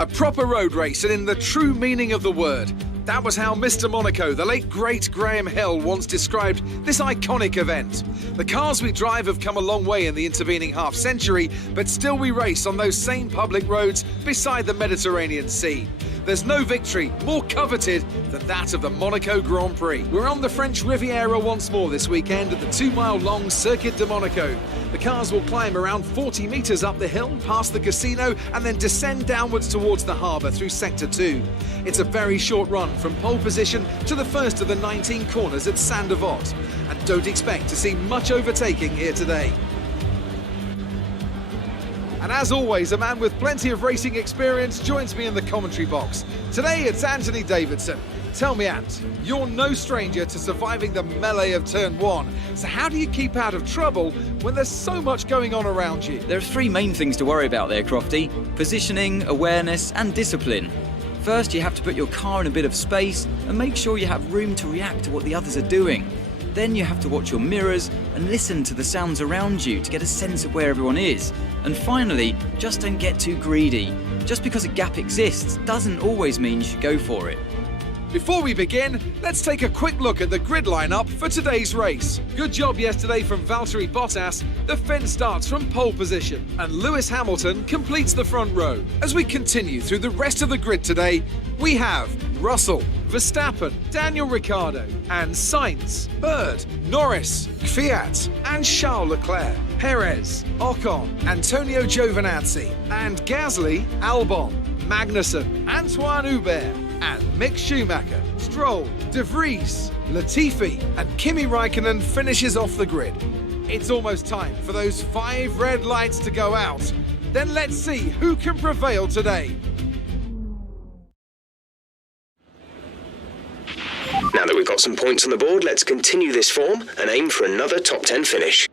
A proper road race, and in the true meaning of the word. That was how Mr. Monaco, the late great Graham Hill, once described this iconic event. The cars we drive have come a long way in the intervening half-century, but still we race on those same public roads beside the Mediterranean Sea. There's no victory more coveted than that of the Monaco Grand Prix. We're on the French Riviera once more this weekend at the 2-mile-long Circuit de Monaco. The cars will climb around 40 metres up the hill, past the casino, and then descend downwards towards the harbour through Sector 2. It's a very short run from pole position to the first of the 19 corners at Saint-Devote, and don't expect to see much overtaking here today. And as always, a man with plenty of racing experience joins me in the commentary box. Today it's Anthony Davidson. Tell me, Ant, you're no stranger to surviving the melee of Turn 1. So how do you keep out of trouble when there's so much going on around you? There are three main things to worry about there, Crofty. Positioning, awareness and discipline. First, you have to put your car in a bit of space and make sure you have room to react to what the others are doing. Then you have to watch your mirrors and listen to the sounds around you to get a sense of where everyone is. And finally, just don't get too greedy. Just because a gap exists doesn't always mean you should go for it. Before we begin, let's take a quick look at the grid lineup for today's race. Good job yesterday from Valtteri Bottas. The Finn starts from pole position and Lewis Hamilton completes the front row. As we continue through the rest of the grid today, we have Russell, Verstappen, Daniel Ricciardo and Sainz, Bird, Norris, Kvyat and Charles Leclerc, Perez, Ocon, Antonio Giovinazzi and Gasly, Albon, Magnussen, Antoine Hubert and Mick Schumacher, Stroll, De Vries, Latifi and Kimi Raikkonen finishes off the grid. It's almost time for those 5 red lights to go out. Then let's see who can prevail today. Now that we've got some points on the board, let's continue this form and aim for another top 10 finish.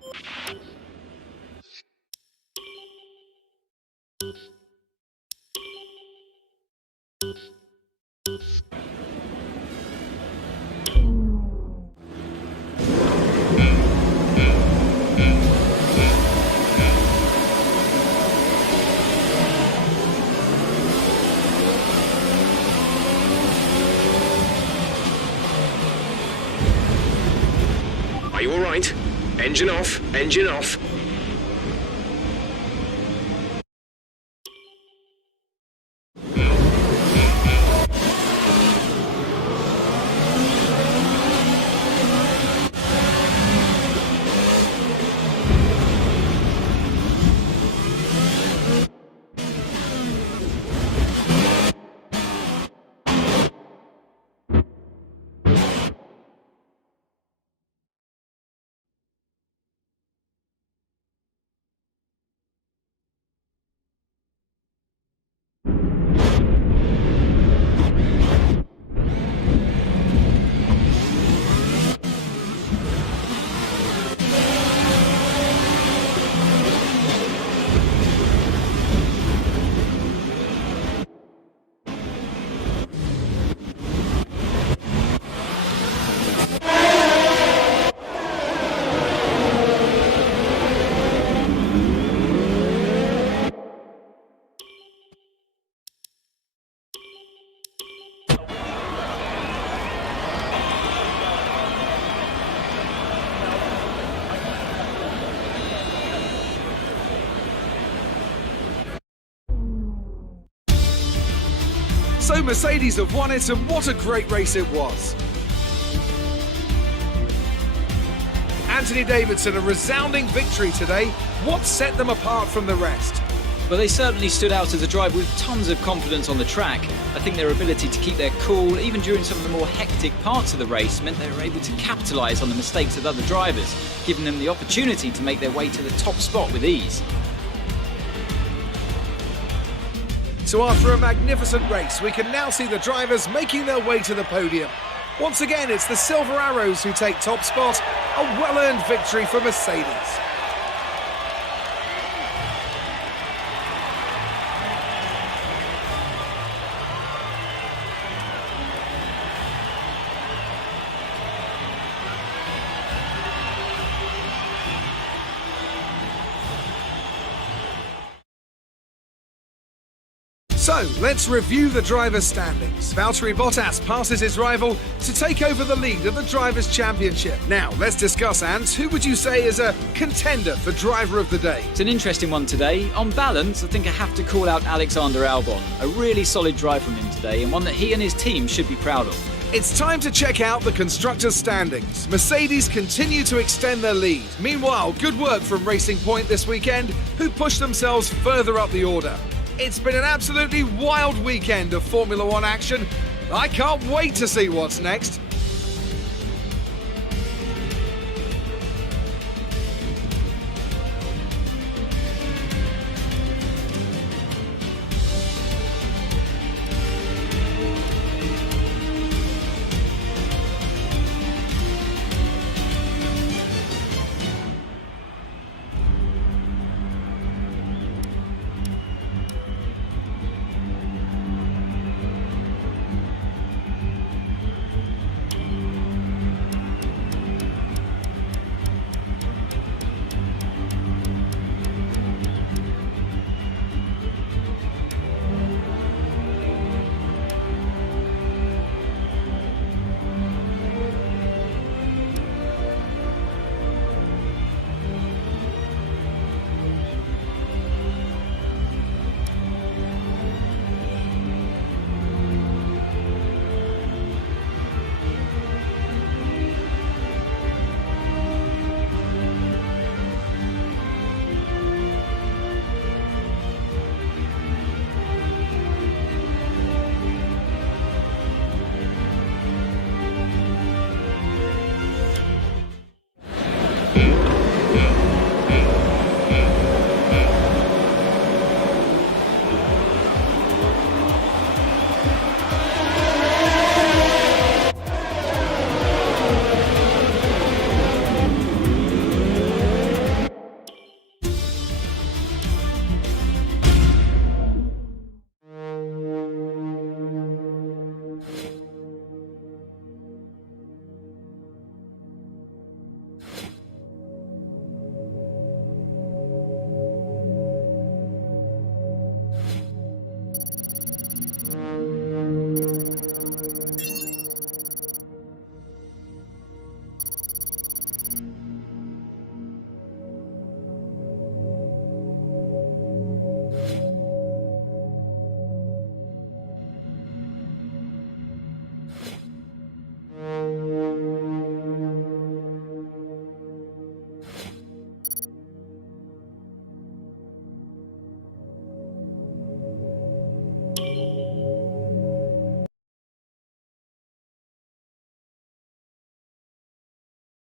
Are you all right? Engine off, engine off. So Mercedes have won it, and what a great race it was. Anthony Davidson, a resounding victory today. What set them apart from the rest? Well, they certainly stood out as a driver with tons of confidence on the track. I think their ability to keep their cool, even during some of the more hectic parts of the race, meant they were able to capitalise on the mistakes of other drivers, giving them the opportunity to make their way to the top spot with ease. So after a magnificent race, we can now see the drivers making their way to the podium. Once again, it's the Silver Arrows who take top spot, a well-earned victory for Mercedes. So, let's review the drivers' standings. Valtteri Bottas passes his rival to take over the lead of the Drivers' Championship. Now, let's discuss, Ant, who would you say is a contender for Driver of the Day? It's an interesting one today. On balance, I think I have to call out Alexander Albon. A really solid drive from him today, and one that he and his team should be proud of. It's time to check out the constructors' standings. Mercedes continue to extend their lead. Meanwhile, good work from Racing Point this weekend, who pushed themselves further up the order. It's been an absolutely wild weekend of Formula One action. I can't wait to see what's next.